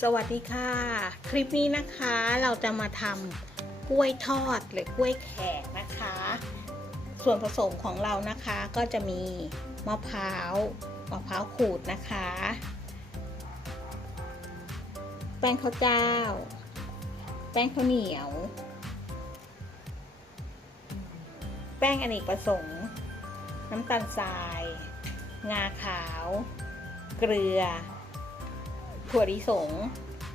สวัสดีค่ะ คลิปนี้นะคะเราจะมาทำกล้วยทอดหรือกล้วยแขกนะคะ ส่วนผสมของเรานะคะก็จะมีมะพร้าวมะพร้าวขูดนะคะ แป้งข้าวเจ้า แป้งข้าวเหนียว แป้งอเนกประสงค์ น้ำตาลทราย งาขาว เกลือ ถั่วลิสง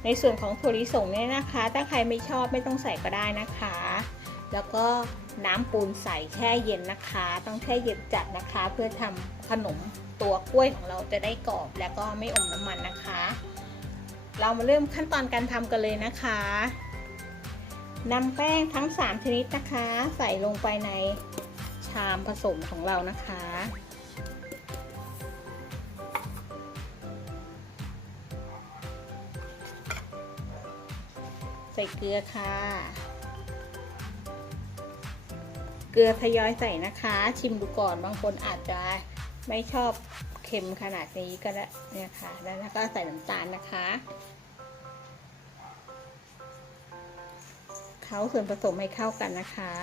ในส่วนของถั่วลิสงเนี่ยนะคะ ถ้าใครไม่ชอบไม่ต้องใส่ก็ได้นะคะ แล้วก็น้ำปูนใส่แช่เย็นนะคะ ต้องแช่เย็นจัดนะคะ เพื่อทำขนมตัวกล้วยของเราจะได้กรอบ แล้วก็ไม่อมน้ำมันนะคะ เรามาเริ่มขั้นตอนการทำกันเลยนะคะนำแป้งทั้ง 3 ชนิดนะคะ ใส่ลงไปในชามผสมของเรานะคะ ใส่เกลือค่ะ เกลือทยอยใส่นะคะ ชิมดูก่อนบางคนอาจจะไม่ชอบเค็มขนาดนี้ก็ได้เนี่ยค่ะ แล้วก็ใส่น้ำตาลนะคะเขาส่วนผสมให้เข้ากันนะคะ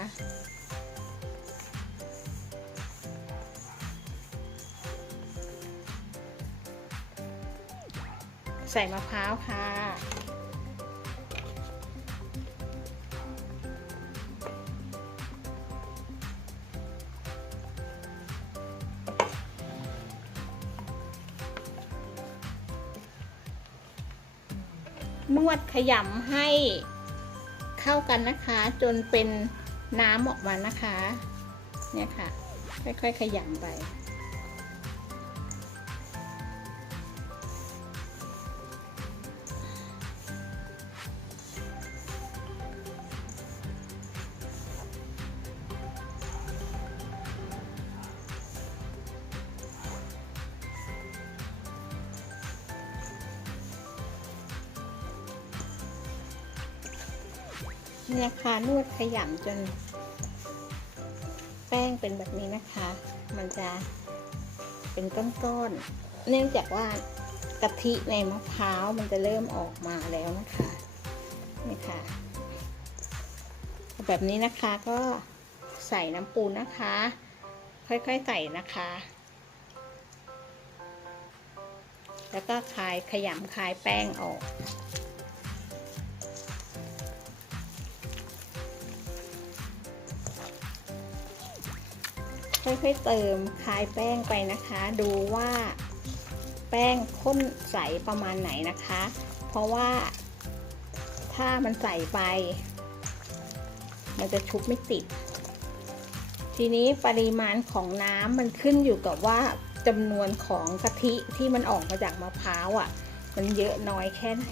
ใส่มะพร้าวค่ะ วดขยำให้เข้ากันนะคะ จนเป็นน้ำออกมานะคะ เนี่ยค่ะ ค่อยๆขยำไป เนี่ยค่ะนวดขยำจน แป้งเป็นแบบนี้นะคะ มันจะเป็นก้อนๆ เนื่องจากว่ากะทิในมะพร้าวมันจะเริ่มออกมาแล้วนะคะนี่ค่ะ แบบนี้นะคะก็ใส่น้ำปูนนะคะ ค่อยๆใส่นะคะ แล้วก็คลายขยำคลายแป้งออก ค่อยๆเติมคลายแป้งไปนะคะ ดูว่าแป้งข้นใสประมาณไหนนะคะ เพราะว่าถ้ามันใสไป มันจะชุบไม่ติด ทีนี้ปริมาณของน้ำมันขึ้นอยู่กับว่าจำนวนของกะทิที่มันออกมาจากมะพร้าวอะ มันเยอะน้อยแค่ไหน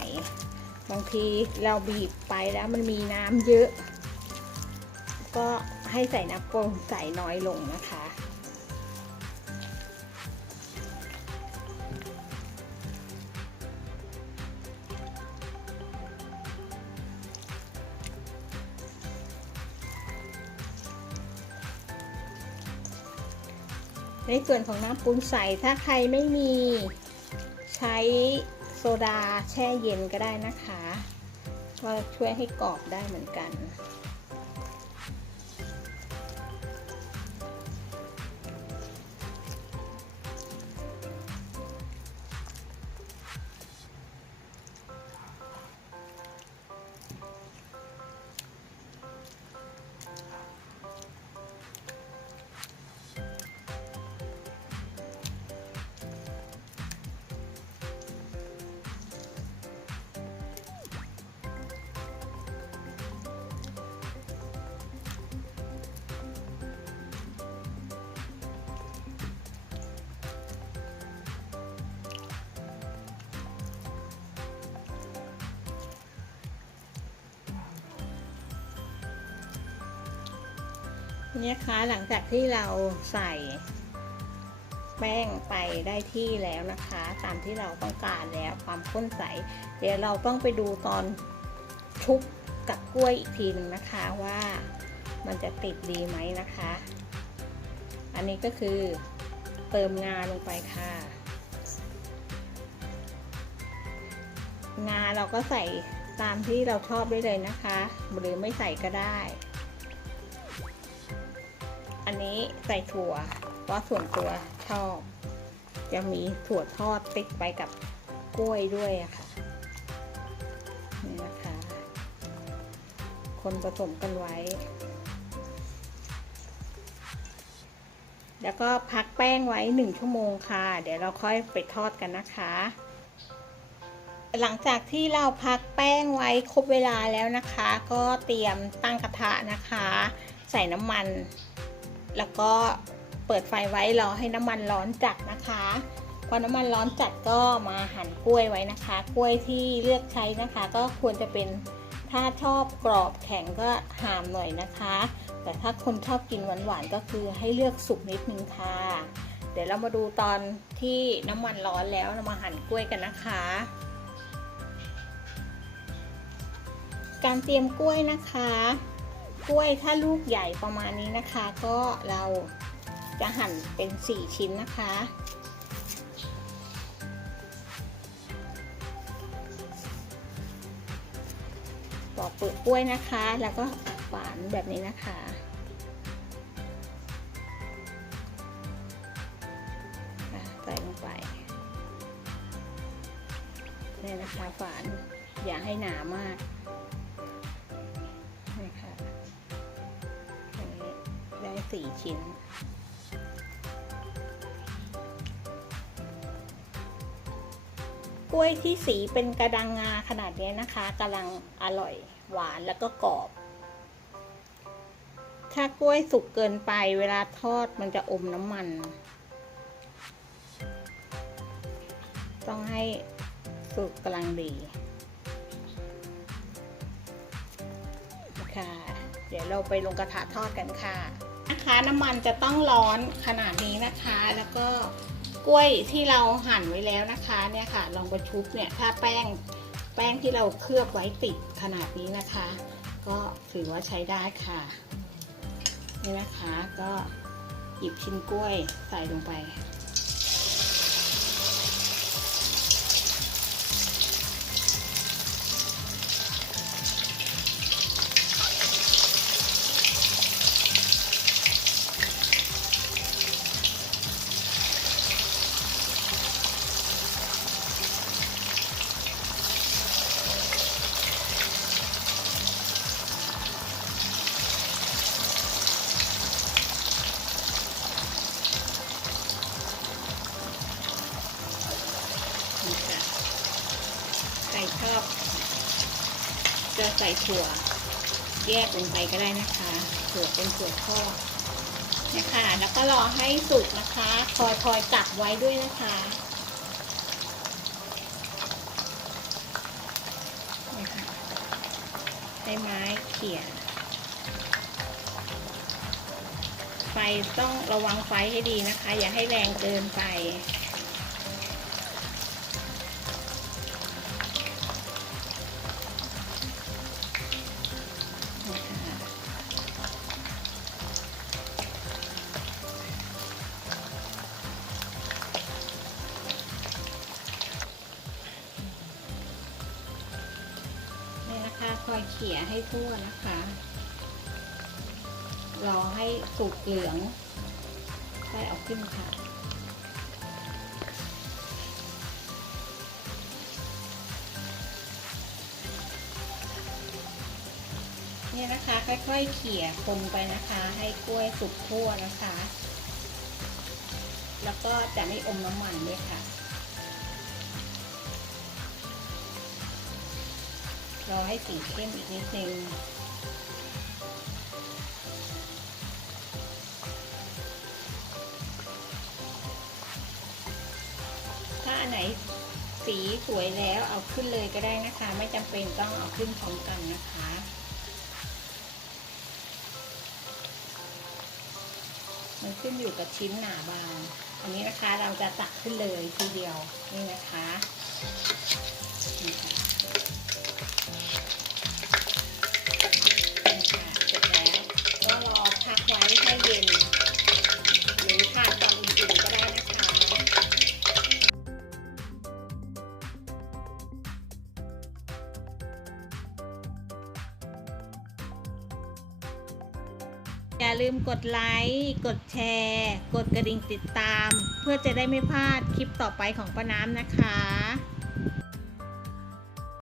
บางทีเราบีบไปแล้วมันมีน้ำเยอะ ก็ ให้ใส่น้ำปรุงใส่น้อยลงนะคะ ในส่วนของน้ำปรุงใส่ถ้าใครไม่มีใช้โซดาแช่เย็นก็ได้นะคะ ก็ช่วยให้กรอบได้เหมือนกัน นี่ยคะหลังจากที่เราใส่แป้งไปได้ที่แล้วนะคะ ตามที่เราต้องการแล้วความข้นใส เดี๋ยวเราต้องไปดูตอนชุบกับกล้วยอีกทีนึงนะคะว่ามันจะติดดีไหมนะคะ อันนี้ก็คือเติมงาลงไปค่ะ งาเราก็ใส่ตามที่เราชอบได้เลยนะคะ หรือไม่ใส่ก็ได้ นนี้ใส่ถั่วเพราะส่วนตัวชอบ จะมีถั่วทอดติดไปกับกล้วยด้วยอะค่ะนี่นะคะ คนผสมกันไว้ แล้วก็พักแป้งไว้หนึ่งชั่วโมงค่ะ เดี๋ยวเราค่อยไปทอดกันนะคะ หลังจากที่เราพักแป้งไว้ครบเวลาแล้วนะคะ ก็เตรียมตั้งกระทะนะคะ ใส่น้ำมัน แล้วก็เปิดไฟไว้รอให้น้ำมันร้อนจัดนะคะพอน้ำมันร้อนจัดก็มาหั่นกล้วยไว้นะคะ กล้วยที่เลือกใช้นะคะ ก็ควรจะเป็นถ้าชอบกรอบแข็งก็หามหน่อยนะคะ แต่ถ้าคนชอบกินหวานๆก็คือให้เลือกสุกนิดนึงค่ะ เดี๋ยวเรามาดูตอนที่น้ำมันร้อนแล้วเรามาหั่นกล้วยกันนะคะ การเตรียมกล้วยนะคะ กล้วยถ้าลูกใหญ่ประมาณนี้นะคะ ก็เราจะหั่นเป็น 4 ชิ้นนะคะ ปอกเปลือกกล้วยนะคะ แล้วก็ฝานแบบนี้นะคะอะใส่ลงไปนี่นะคะฝานอย่าให้หนามาก 4 ชิ้น กล้วยที่สีเป็นกระดังงาขนาดนี้นะคะกำลังอร่อยหวานแล้วก็กรอบ ถ้ากล้วยสุกเกินไปเวลาทอดมันจะอมน้ำมัน ต้องให้สุกกำลังดีค่ะ เดี๋ยวเราไปลงกระทะทอดกันค่ะ นะคะ น้ำมันจะต้องร้อนขนาดนี้นะคะ แล้วก็กล้วยที่เราหั่นไว้แล้วนะคะเนี่ยค่ะ ลองไปชุบเนี่ยถ้าแป้งแป้งที่เราเคลือบไว้ติดขนาดนี้นะคะ ก็ถือว่าใช้ได้ค่ะนี่นะคะก็หยิบชิ้นกล้วยใส่ลงไป ชอบ จะใส่ถั่ว แยกลงไปก็ได้นะคะ ถั่วเป็นถั่วทอดนี่ยค่ะแล้วก็รอให้สุกนะคะ คอยคอยจับไว้ด้วยนะคะนี่ค่ะใช้ไม้เขี่ย ไฟต้องระวังไฟให้ดีนะคะ อย่าให้แรงเกินไป เขี่ยให้ทั่วนะคะ รอให้สุกเหลืองได้เอาขึ้นค่ะ นี่นะคะ ค่อยๆเขี่ยคมไปนะคะ ให้กล้วยสุกทั่วนะคะ แล้วก็จะไม่อมน้ำมันด้วยค่ะ รอให้สีเข้มอีกนิดนึงถ้าอันไหนสีสวยแล้วเอาขึ้นเลยก็ได้นะคะ ไม่จำเป็นต้องเอาขึ้นพร้อมกันนะคะมันขึ้นอยู่กับชิ้นหนาบาง อันนี้นะคะเราจะตักขึ้นเลยทีเดียวนี่นะคะ ลืมกดไลค์ กดแชร์ กดกระดิ่งติดตาม เพื่อจะได้ไม่พลาดคลิปต่อไปของป้าน้ำนะคะ